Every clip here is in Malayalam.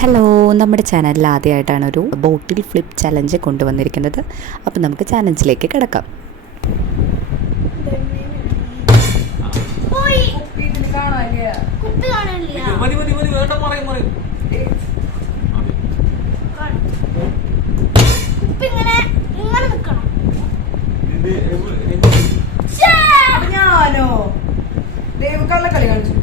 ഹലോ, നമ്മുടെ ചാനലിൽ ആദ്യമായിട്ടാണ് ഒരു ബോട്ടിൽ ഫ്ലിപ്പ് ചലഞ്ച് കൊണ്ടുവന്നിരിക്കുന്നത്. അപ്പോൾ നമുക്ക് ചലഞ്ചിലേക്ക് കിടക്കാം. കള്ളക്കളി കളിച്ചു.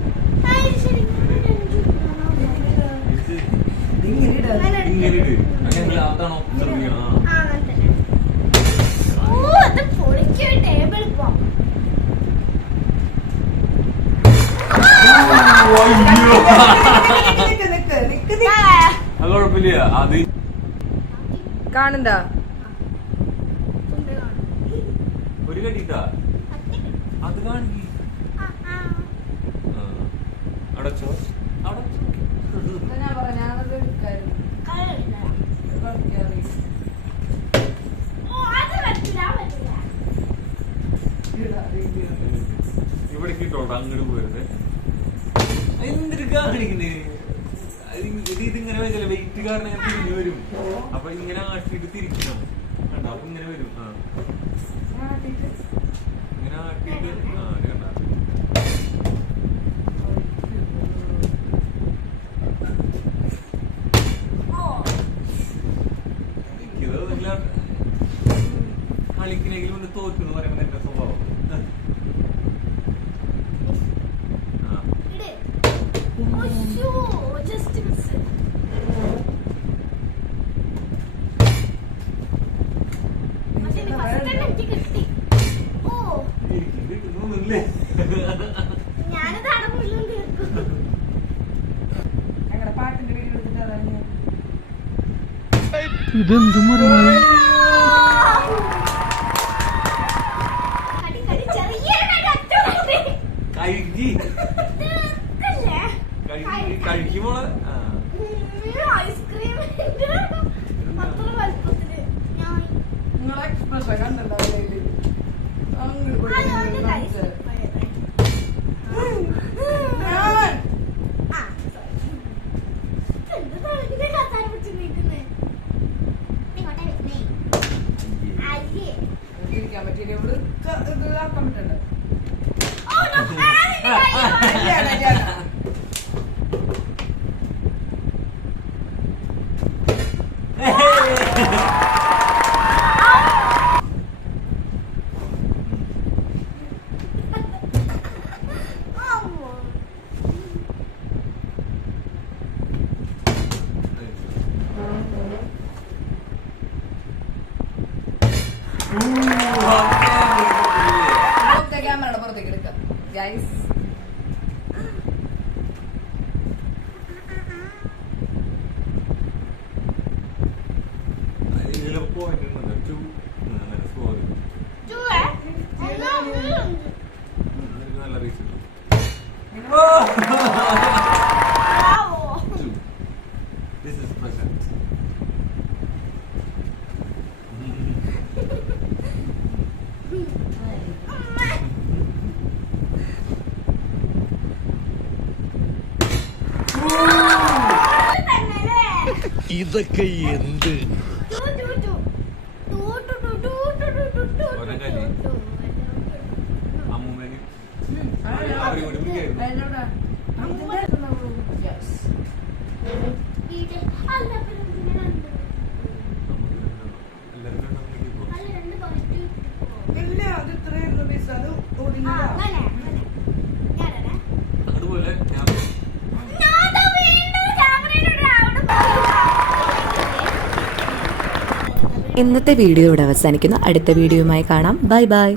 കാണണ്ട ഒരു കടിട്ടാ അത് കാണി അടച്ചോ അടച്ചോ ഞാൻ പറഞ്ഞത് എടുക്കായിരുന്നു. ഇവിടെ കിട്ടോട്ടോ അങ്ങോട്ട് പോയത് എന്തൊരു കാണിക്കുന്നേ. ഇതിങ്ങനെ വെച്ചാൽ വെയിറ്റ് കാരണം ഞാൻ തിരിഞ്ഞു വരും. അപ്പൊ ഇങ്ങനെ ആട്ടിട്ട് തിരിക്കണം കണ്ടോ. അപ്പൊ ഇങ്ങനെ വരും. ഇങ്ങനെ ആട്ടിട്ട് അത് കണ്ട. കളിക്കണെങ്കിലും ഒന്ന് തോറ്റു പറയുന്നത് എന്റെ സ്വഭാവം. പാട്ടിന്റെ വീഡിയോ ഇതെന്ത് മരമാണ്? കഴിക്കുമ്പോൾ നിങ്ങളെ എക്സ്പ്രഷൻ കണ്ടുണ്ടാവില്ല. ഇരിക്കാൻ പറ്റില്ല. ഇവിടെ ഇത് ആക്കാൻ പറ്റണ്ട. ക്യാമറയുടെ പുറത്തേക്ക് എടുക്കാം ഗൈസ്. നല്ല റീസൺ This is present. ഇതൊക്കെ എന്ത് അമ്മൂമ്മേന് ഇല്ല, അത് ഇത്രയായിരുന്നു പീസ്. അത് ഒടിഞ്ഞതാ. അതുപോലെ ഇന്നത്തെ വീഡിയോ ഇവിടെ അവസാനിക്കുന്നു. അടുത്ത വീഡിയോയുമായി കാണാം. Bye bye.